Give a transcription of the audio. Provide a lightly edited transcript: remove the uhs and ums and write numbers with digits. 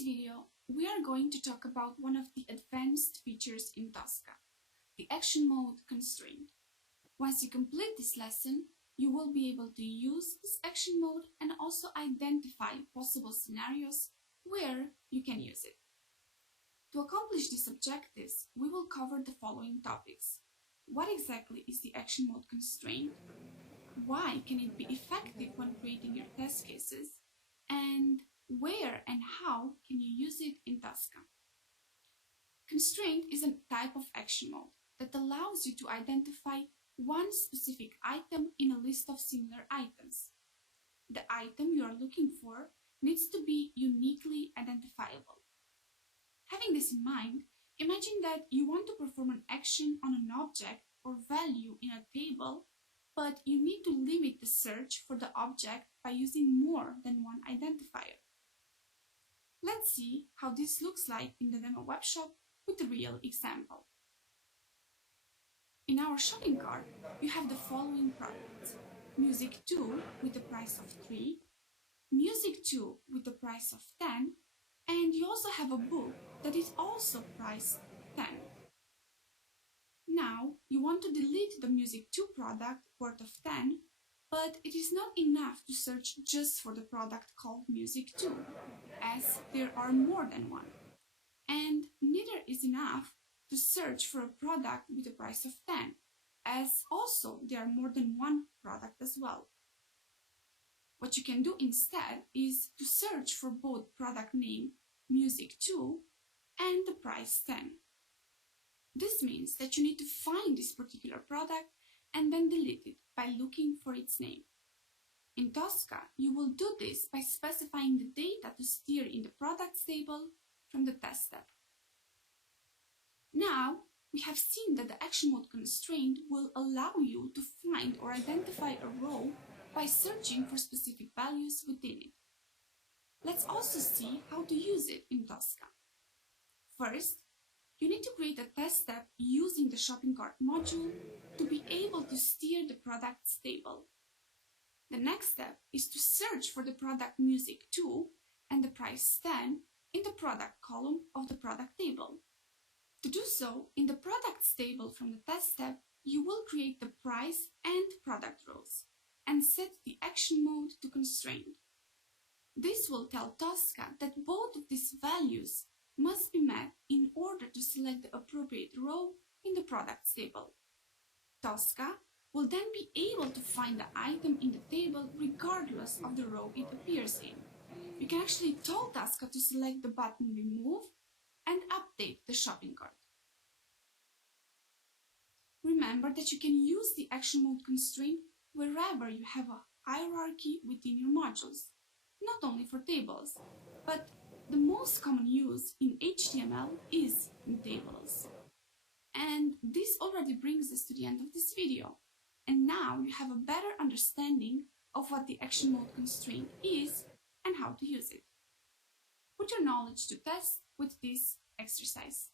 this video, we are going to talk about one of the advanced features in Tosca, the ActionMode constraint. Once you complete this lesson, you will be able to use this action mode and also identify possible scenarios where you can use it. To accomplish these objectives, we will cover the following topics. What exactly is the action mode constraint? Why can it be effective when creating your test cases? And where and how can you use it in Tosca? Constraint is a type of action mode that allows you to identify one specific item in a list of similar items. The item you are looking for needs to be uniquely identifiable. Having this in mind, imagine that you want to perform an action on an object or value in a table, but you need to limit the search for the object by using more than one identifier. Let's see how this looks like in the demo webshop with a real example. In our shopping cart, you have the following products: Music 2 with the price of 3, Music 2 with the price of 10, and you also have a book that is also priced 10. Now, you want to delete the Music 2 product worth of 10, but it is not enough to search just for the product called Music 2, as there are more than one. And neither is enough to search for a product with a price of 10, as also there are more than one product as well. What you can do instead is to search for both product name Music 2 and the price 10. This means that you need to find this particular product and then delete it by looking for its name. In Tosca, you will do this by specifying the data to steer in the products table from the test step. Now, we have seen that the action mode constraint will allow you to find or identify a row by searching for specific values within it. Let's also see how to use it in Tosca. First, you need to create a test step using the shopping cart module to be able to steer the products table. The next step is to search for the product Music 2 and the price 10 in the product column of the product table. To do so, in the products table from the test step, you will create the price and product rows and set the action mode to constraint. This will tell Tosca that both of these values must be met in order to select the appropriate row in the products table. Tosca will then be able to find the item in the table regardless of the row it appears in. You can actually tell Tosca to select the button Remove and update the shopping cart. Remember that you can use the action mode constraint wherever you have a hierarchy within your modules, not only for tables, but the most common use in HTML is in tables. And this already brings us to the end of this video. And now you have a better understanding of what the action mode constraint is and how to use it. Put your knowledge to test with this exercise.